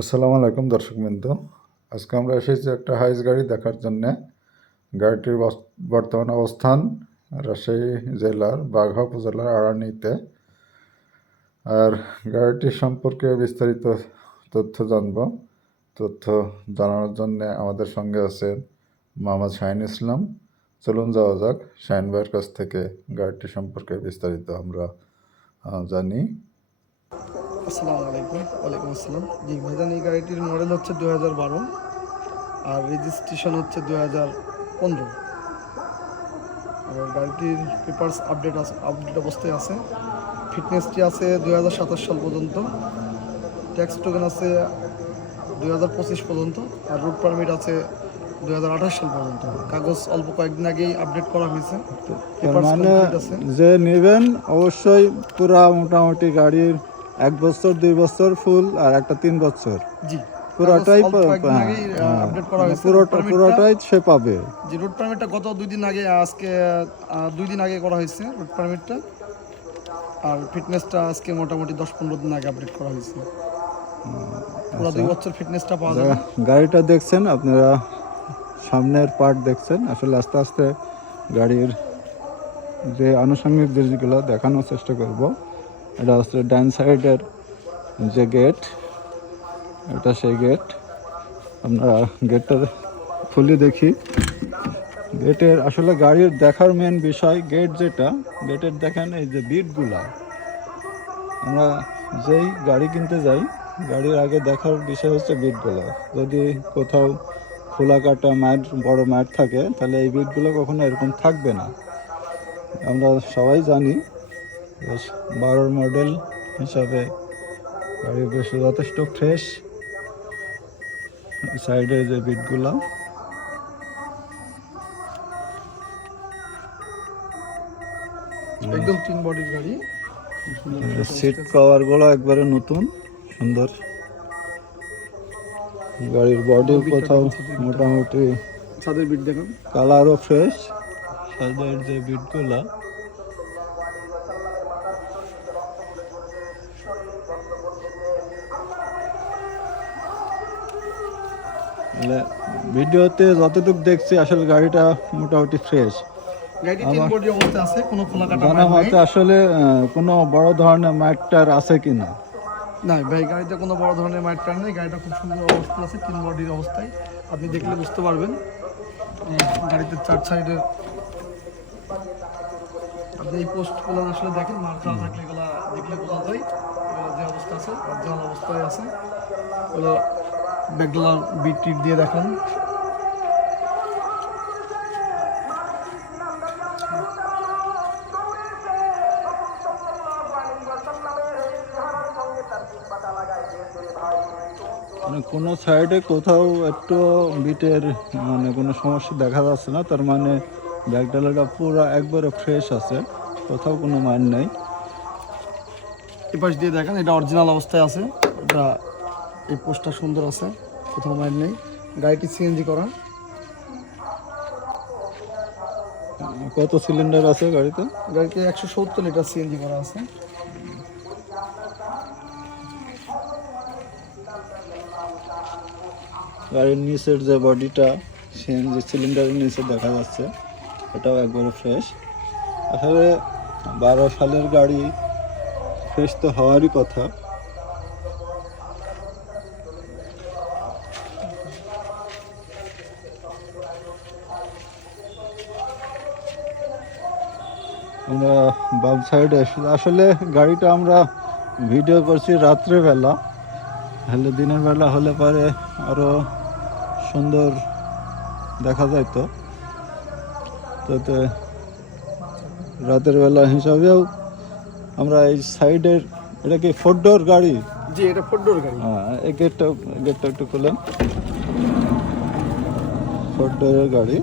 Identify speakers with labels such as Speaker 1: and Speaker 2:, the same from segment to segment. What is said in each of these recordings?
Speaker 1: আসসালামু আলাইকুম দর্শকবৃন্দ আজকে আমরা এসেছি একটা হাইস গাড়ি দেখার জন্যে। গাড়িটির বর্তমান অবস্থান রাজশাহী জেলার বাঘা উপজেলার আড়ানিতে। আর গাড়িটির সম্পর্কে বিস্তারিত তথ্য জানব। তথ্য জানানোর জন্য আমাদের সঙ্গে আছেন মোহাম্মদ শাহিন ইসলাম। চলুন যাওয়া যাক, শাহিন ভাইয়ের কাছ থেকে গাড়িটি সম্পর্কে বিস্তারিত আমরা জানি।
Speaker 2: আসসালামু আলাইকুম। ওয়ালাইকুম আসসালাম। জি ভাইজান এই গাড়িটির মডেল হচ্ছে দু হাজার বারো আর রেজিস্ট্রেশন হচ্ছে দু হাজার পনেরো। আর গাড়িটির পেপারস আপডেট আছে আপডেট অবস্থায় আছে। ফিটনেসটি আছে দু হাজার সাতাশ সাল পর্যন্ত। ট্যাক্স টোকেন আছে দু হাজার পঁচিশ পর্যন্ত। আর রুট পারমিট আছে দুই হাজার আঠাশ সাল পর্যন্ত। কাগজ অল্প কয়েকদিন আগেই আপডেট করা হয়েছে।
Speaker 3: মানে যে নেবেন অবশ্যই পুরা মোটামুটি গাড়ির এক বছর দুই বছর ফুল আর একটা তিন বছর।
Speaker 2: জি।
Speaker 3: পুরোটাই
Speaker 2: আগেই আপডেট করা হয়েছে।
Speaker 3: পুরোটা পুরোটাই সে পাবে।
Speaker 2: যে রুট পারমিটটা গত দুই দিন আগে আজকে দুই দিন আগে করা হয়েছে রুট পারমিটটা আর ফিটনেসটা আজকে মোটামুটি দশ পনেরো দিন আগে আপডেট করা হয়েছে। পুরো দুই বছর ফিটনেসটা পাওয়া যাবে।
Speaker 3: গাড়িটা দেখছেন আপনারা সামনের পার্ট দেখছেন। আসলে আস্তে আস্তে গাড়ির যে আনুষঙ্গিক জিনিসগুলো দেখানোর চেষ্টা করব। এটা হচ্ছে ডান সাইডের যে গেট, এটা সেই গেট। আমরা গেটটা খুলে দেখি। গেটের আসলে গাড়ির দেখার মেন বিষয় গেট যেটা, গেটের দেখেন এই যে বিটগুলা আমরা যেই গাড়ি কিনতে যাই, গাড়ির আগে দেখার বিষয় হচ্ছে বিটগুলো যদি কোথাও খোলা কাটা মাঠ বড় মাঠ থাকে, তাহলে এই বিটগুলো কখনো এরকম থাকবে না। আমরা সবাই জানি বেশ বারোর মডেল হিসাবে গাড়ি বেশ যথেষ্ট ফ্রেশ সাইডে যে বিটগুলো
Speaker 2: একদম তিন বডির গাড়ি।
Speaker 3: সিট কভারগুলো একবারে নতুন সুন্দর। গাড়ির বডি কোথাও মোটামুটি
Speaker 2: ছাদের বিট দেখুন।
Speaker 3: কালারও ফ্রেশ সাইডের যে বিটগুলো মানে ভিডিওতে যতটুকু দেখছি আসলে গাড়িটা মোটামুটি ফ্রেশ জানা
Speaker 2: মাল
Speaker 3: আসলে কোনো বড় ধরনের মাঠটার আছে কিনা?
Speaker 2: না ভাই গাড়িতে কোনো বড় ধরনের মাইট নেই গাড়িটা খুব সুন্দর অবস্থা আছে তিন বডির অবস্থায়। আপনি দেখলে বুঝতে পারবেন গাড়িতে চার সাইডের আপনি এই পোস্টগুলো আসলে দেখেন মার্কা থাকলে এগুলো দেখলে বোঝা যায় যে অবস্থা আছে অরিজিনাল অবস্থায় আছে এগুলো ব্যাগগুলো বিট টিট দিয়ে দেখান
Speaker 3: মানে কোনো সাইডে কোথাও একটু বিটের মানে কোনো সমস্যা দেখা যাচ্ছে না তার মানে ব্যাগডালাটা পুরো একবারে ফ্রেশ আছে কোথাও কোনো মান নেই।
Speaker 2: এপাশ দিয়ে দেখেন এটা অরিজিনাল অবস্থায় আছে এটা এই পোস্টটা সুন্দর আছে, কোথাও মাইল নেই। গাড়িটি সিএনজি করা।
Speaker 3: কত সিলিন্ডার আছে গাড়িতে?
Speaker 2: গাড়িতে একশো সত্তর লিটার সিএনজি করা আছে।
Speaker 3: গাড়ির নিচের যে বডিটা, সিএনজি সিলিন্ডারের নিচে দেখা যাচ্ছে, এটাও একবারে ফ্রেশ আসলে বারো সালের গাড়ি ফ্রেশ তো হওয়ারই কথা। বাম সাইডে। আসলে গাড়িটা আমরা ভিডিও করছি রাত্রেবেলা হলে দিনের বেলা হলে পরে আরও সুন্দর দেখা যায় তো তাতে রাতের বেলা হিসাবেও আমরা এই সাইডের এটা কি ফোর ডোর গাড়ি?
Speaker 2: জি এটা ফোর গাড়ি।
Speaker 3: হ্যাঁ এই গেটটা গেটটা একটু খুলেন। ফোর ডোরের গাড়ি।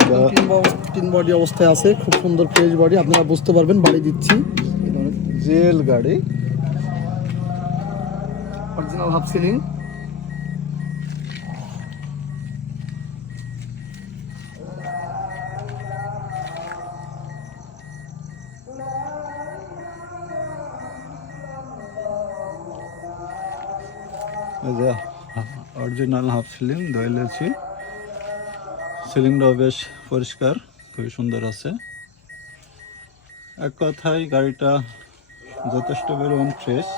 Speaker 3: এটা
Speaker 2: তিন বডি অবস্থায় আছে, খুব সুন্দর ফ্রেশ বডি, আপনারা বুঝতে পারবেন, বাড়ি দিচ্ছি।
Speaker 3: জেল গাড়ি।
Speaker 2: Original half ceiling
Speaker 3: original half ceiling দোয়েলেছি সিলিংটাও বেশ পরিষ্কার খুবই সুন্দর আছে। এক কথায় গাড়িটা যথেষ্ট পরিমাণ ফ্রেশ।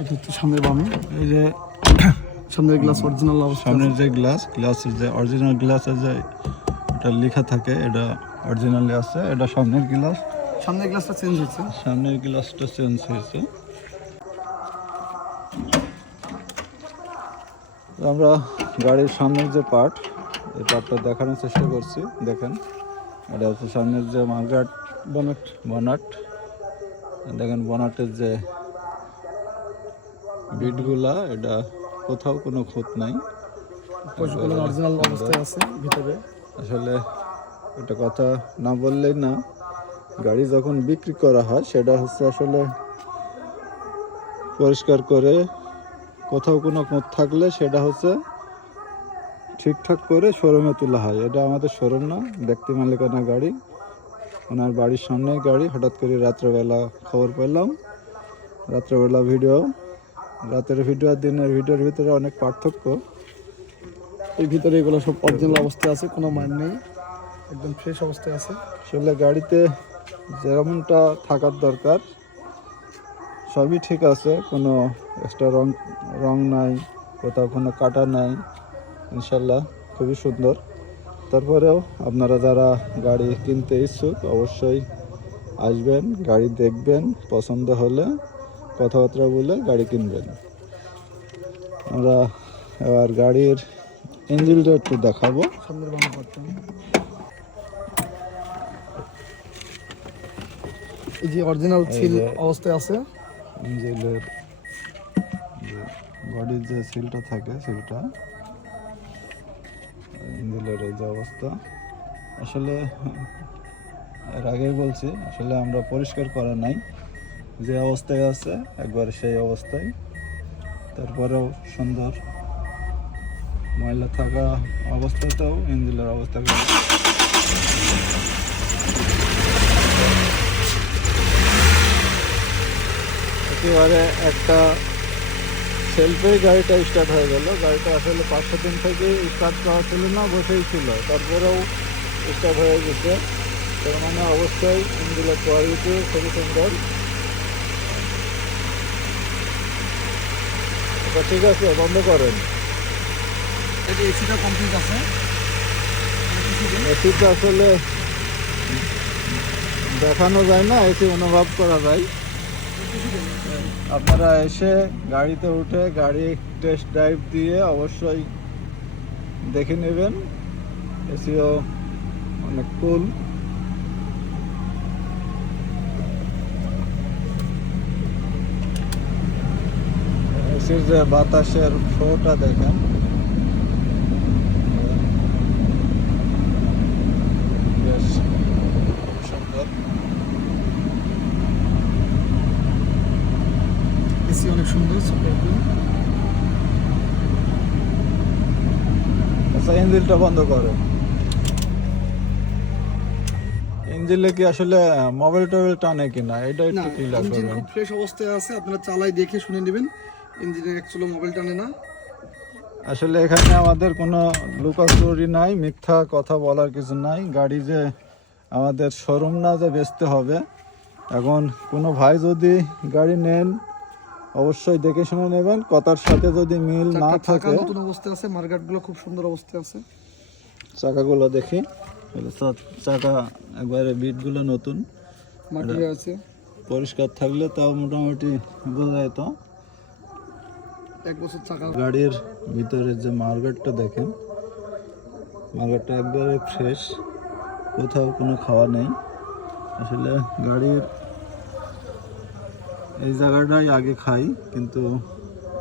Speaker 2: এটা হচ্ছে সামনের বামে।
Speaker 3: এই যে
Speaker 2: সামনের গ্লাস অরিজিনাল
Speaker 3: সামনের যে গ্লাস গ্লাসের যে অরিজিনাল এটা লেখা থাকে এটা অরিজিনালি আছে এটা সামনের গ্লাস
Speaker 2: সামনের গ্লাসটা চেঞ্জ হয়েছে।
Speaker 3: সামনের গ্লাসটা চেঞ্জ হয়েছে। আমরা গাড়ির সামনের যে পার্ট এই পার্টটা দেখানোর চেষ্টা করছি দেখেন। এটা হচ্ছে সামনের যে মার্গাট
Speaker 2: বনেট
Speaker 3: বনাট। দেখেন বনাটের যে বিটগুলা এটা কোথাও কোনো খুঁত নাই।
Speaker 2: অরিজিনাল অবস্থায় আছে ভিতরে।
Speaker 3: আসলে এটা কথা না বললেই না গাড়ি যখন বিক্রি করা হয়, সেটা হচ্ছে আসলে পরিষ্কার করে কোথাও কোনো কোঁত থাকলে সেটা হচ্ছে ঠিকঠাক করে শোরুমে তোলা হয়। এটা আমাদের শোরুম না ব্যক্তি মালিকানা গাড়ি। ওনার বাড়ির সামনেই গাড়ি। হঠাৎ করে রাত্রেবেলা খবর পেলাম। রাত্রেবেলা ভিডিও। রাতের ভিডিও আর দিনের ভিডিওর ভিতরে অনেক পার্থক্য।
Speaker 2: এই ভিতরে এগুলো সব অরিজিনাল অবস্থায় আছে, কোনো মার নেই। একদম ফ্রেশ অবস্থায় আছে।
Speaker 3: আসলে গাড়িতে যেমনটা থাকার দরকার, সবই ঠিক আছে, কোনো এক্সট্রা রং রং নাই, কোথাও কোনো কাটা নাই, ইনশাল্লাহ খুবই সুন্দর। তারপরেও আপনারা যারা গাড়ি কিনতে ইচ্ছুক, অবশ্যই আসবেন, গাড়ি দেখবেন, পছন্দ হলে কথাবার্তা বলে গাড়ি কিনবেন। আমরা এবার গাড়ির ইঞ্জিনটা একটু দেখাবো।
Speaker 2: সামনের বামে পার্টটা এই যে অরিজিনাল সিল অবস্থায় আছে।
Speaker 3: ইঞ্জিনের বডির যে সিলটা থাকে সিলটা ইঞ্জিনের এই যে অবস্থা। আসলে এর আগেই বলছি আসলে আমরা পরিষ্কার করা নাই। যে অবস্থায় আছে একবার সেই অবস্থায়। তারপরেও সুন্দর ময়লা থাকা অবস্থাতেও ইঞ্জিনের অবস্থা। ভালো। একেবারে একটা সেলফেই গাড়িটা স্টার্ট হয়ে গেল। গাড়িটা আসলে পাঁচশো দিন থেকে স্টার্ট করা ছিল না বসেই ছিল। তারপরেও স্টার্ট হয়ে গেছে। তার মানে অবশ্যই ইঞ্জিনের কোয়ালিটি খুবই সুন্দর। এটা ঠিক আছে বন্ধ করেন।
Speaker 2: এসিটা কমপ্লিট আছে।
Speaker 3: এসিটা আসলে দেখানো যায় না এসি অনুভব করা যায়। আপনারা এসে গাড়িতে উঠে গাড়ি টেস্ট ড্রাইভ দিয়ে অবশ্যই দেখে নেবেন। এসিও অনেক কুল এসির যে বাতাসের ফ্লোটা দেখেন বেশ সুন্দর
Speaker 2: এসি অনেক সুন্দর সুপার কুল
Speaker 3: আচ্ছা ইঞ্জিনটা বন্ধ করো ইঞ্জিনে কি আসলে মোবাইল টোবাইল টানে কিনা এটা
Speaker 2: না
Speaker 3: একটু ক্লিয়ার
Speaker 2: ইঞ্জিন
Speaker 3: করবেন
Speaker 2: খুব ফ্রেশ অবস্থায় আছে আপনারা চালাই দেখে শুনে নেবেন ইঞ্জিনে অ্যাকচুয়ালি মোবাইল টানে না
Speaker 3: আসলে এখানে আমাদের কোনো লুকাচুরি নাই মিথ্যা কথা বলার কিছু নাই গাড়ি যে আমাদের শোরুম না যে বেচতে হবে এখন কোনো ভাই যদি গাড়ি নেন অবশ্যই দেখে শুনে নেবেন। কথার সাথে যদি মিল না থাকে
Speaker 2: নতুন অবস্থায় আছে মার্কেটগুলো খুব সুন্দর অবস্থায় আছে।
Speaker 3: চাকাগুলো দেখি। চাকা একবারে বিটগুলো নতুন।
Speaker 2: মাটি আছে।
Speaker 3: পরিষ্কার থাকলে তাও মোটামুটি বোঝা যেত।
Speaker 2: এক বছর চাকা
Speaker 3: গাড়ির ভিতরে যে মার্কেটটা দেখেন মার্কেটটা একবারে ফ্রেশ। কোথাও কোনো খাওয়া নেই। আসলে গাড়ির এই জায়গাটাই আগে খাই কিন্তু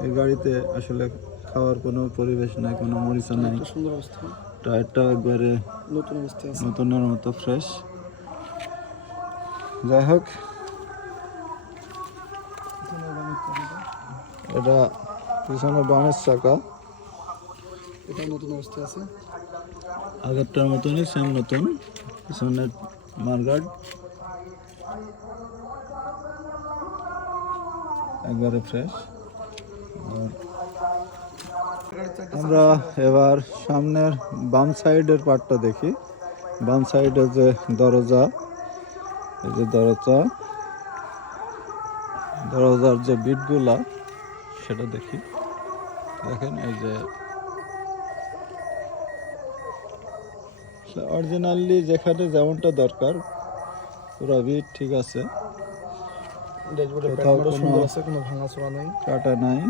Speaker 3: এই গাড়িতে আসলে খাওয়ার কোনো পরিবেশ নাই কোনো মরিচা নাই।
Speaker 2: সুন্দর অবস্থা।
Speaker 3: টায়ারটা একবারে
Speaker 2: নতুন অবস্থায় আছে।
Speaker 3: নতুনের মতো ফ্রেশ যাই হোক এটা পিছনে বামের চাকা।
Speaker 2: এটাও নতুন অবস্থায় আছে।
Speaker 3: আগেরটার মতনই সেম নতুন। পিছনের মার্গার্ড একবারে ফ্রেশ আমরা এবার সামনের বাম সাইডের পার্টটা দেখি। বাম সাইডে যে দরজা, এই যে দরজা, দরজার যে বিটগুলা, সেটা দেখি। দেখেন, এই যে অরিজিনালি যেখানে যেমনটা দরকার, পুরো বিট ঠিক আছে।
Speaker 2: ড্যাশবোর্ডের সুন্দর। আছে কোনো ভাঙাচোরা নেই।
Speaker 3: কাটা নাই।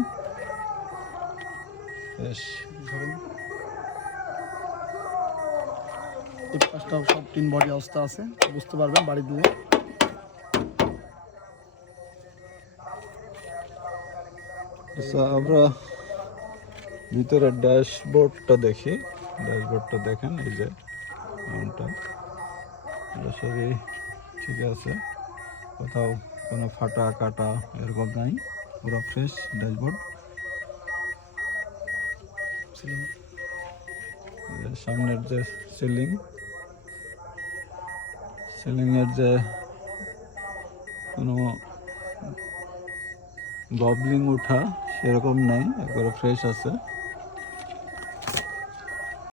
Speaker 3: বেশ
Speaker 2: ধরুন। এই পাশটাও সব তিন বডি অবস্থা আছে বুঝতে পারবেন বাড়ি দিলে।
Speaker 3: আচ্ছা আমরা ভিতরে ড্যাশবোর্ডটা দেখি। ড্যাশবোর্ডটা দেখেন এই যে সবই ঠিক আছে। কোথাও কোনো ফাটা কাটা এরকম নাই, পুরো ফ্রেশ ড্যাশবোর্ড সামনের যে সিলিং সিলিংয়ের যে কোনো ববলিং ওঠা সেরকম নাই, একবারে ফ্রেশ আছে।